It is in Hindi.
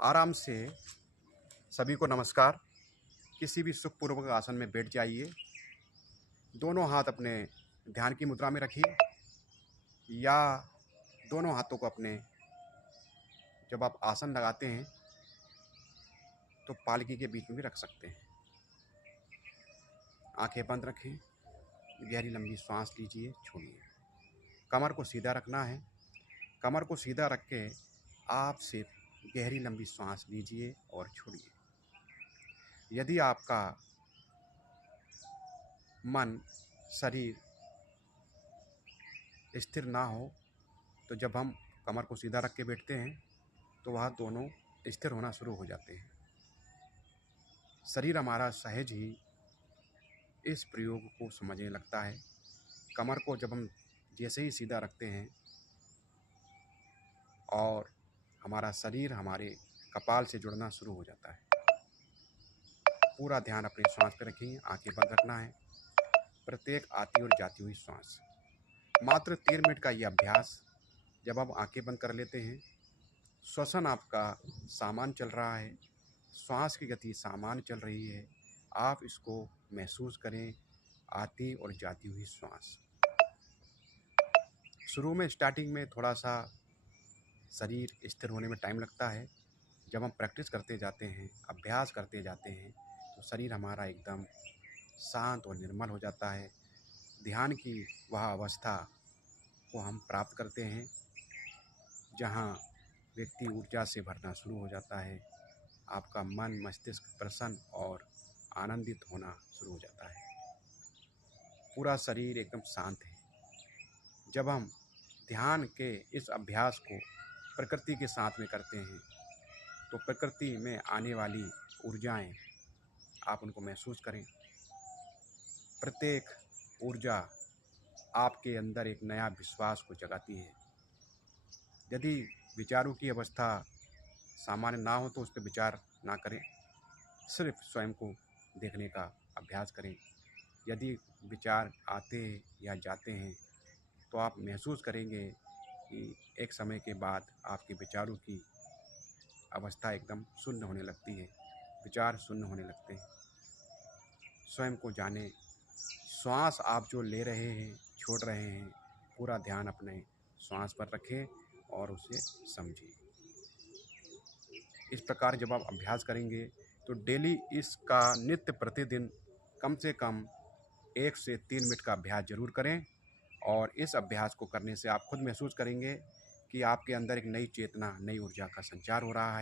आराम से सभी को नमस्कार। किसी भी सुखपूर्वक आसन में बैठ जाइए। दोनों हाथ अपने ध्यान की मुद्रा में रखिए या दोनों हाथों को अपने जब आप आसन लगाते हैं तो पालकी के बीच में भी रख सकते हैं। आंखें बंद रखें, गहरी लंबी सांस लीजिए, छोड़िए। कमर को सीधा रखना है। कमर को सीधा रख के आप सिर्फ गहरी लंबी सांस लीजिए और छोड़िए। यदि आपका मन शरीर स्थिर ना हो तो जब हम कमर को सीधा रख के बैठते हैं तो वह दोनों स्थिर होना शुरू हो जाते हैं। शरीर हमारा सहज ही इस प्रयोग को समझने लगता है। कमर को जब हम जैसे ही सीधा रखते हैं और हमारा शरीर हमारे कपाल से जुड़ना शुरू हो जाता है। पूरा ध्यान अपनी सांस पर रखिए, आंखें बंद रखना है। प्रत्येक आती और जाती हुई सांस। मात्र 3 मिनट का ये अभ्यास जब आप आंखें बंद कर लेते हैं, श्वसन आपका सामान्य चल रहा है, श्वास की गति सामान्य चल रही है। आप इसको महसूस करें, आती और जाती हुई श्वास। शुरू में स्टार्टिंग में थोड़ा सा शरीर स्थिर होने में टाइम लगता है। जब हम प्रैक्टिस करते जाते हैं, अभ्यास करते जाते हैं तो शरीर हमारा एकदम शांत और निर्मल हो जाता है। ध्यान की वह अवस्था को हम प्राप्त करते हैं जहाँ व्यक्ति ऊर्जा से भरना शुरू हो जाता है। आपका मन मस्तिष्क प्रसन्न और आनंदित होना शुरू हो जाता है। पूरा शरीर एकदम शांत है। जब हम ध्यान के इस अभ्यास को प्रकृति के साथ में करते हैं तो प्रकृति में आने वाली ऊर्जाएं आप उनको महसूस करें। प्रत्येक ऊर्जा आपके अंदर एक नया विश्वास को जगाती है। यदि विचारों की अवस्था सामान्य ना हो तो उस पर विचार ना करें, सिर्फ स्वयं को देखने का अभ्यास करें। यदि विचार आते या जाते हैं तो आप महसूस करेंगे कि एक समय के बाद आपके विचारों की अवस्था एकदम शून्य होने लगती है, विचार शून्य होने लगते हैं। स्वयं को जाने, श्वास आप जो ले रहे हैं, छोड़ रहे हैं, पूरा ध्यान अपने श्वास पर रखें और उसे समझिए। इस प्रकार जब आप अभ्यास करेंगे तो डेली इसका नित्य प्रतिदिन कम से कम 1 से 3 मिनट का अभ्यास ज़रूर करें। और इस अभ्यास को करने से आप खुद महसूस करेंगे कि आपके अंदर एक नई चेतना, नई ऊर्जा का संचार हो रहा है।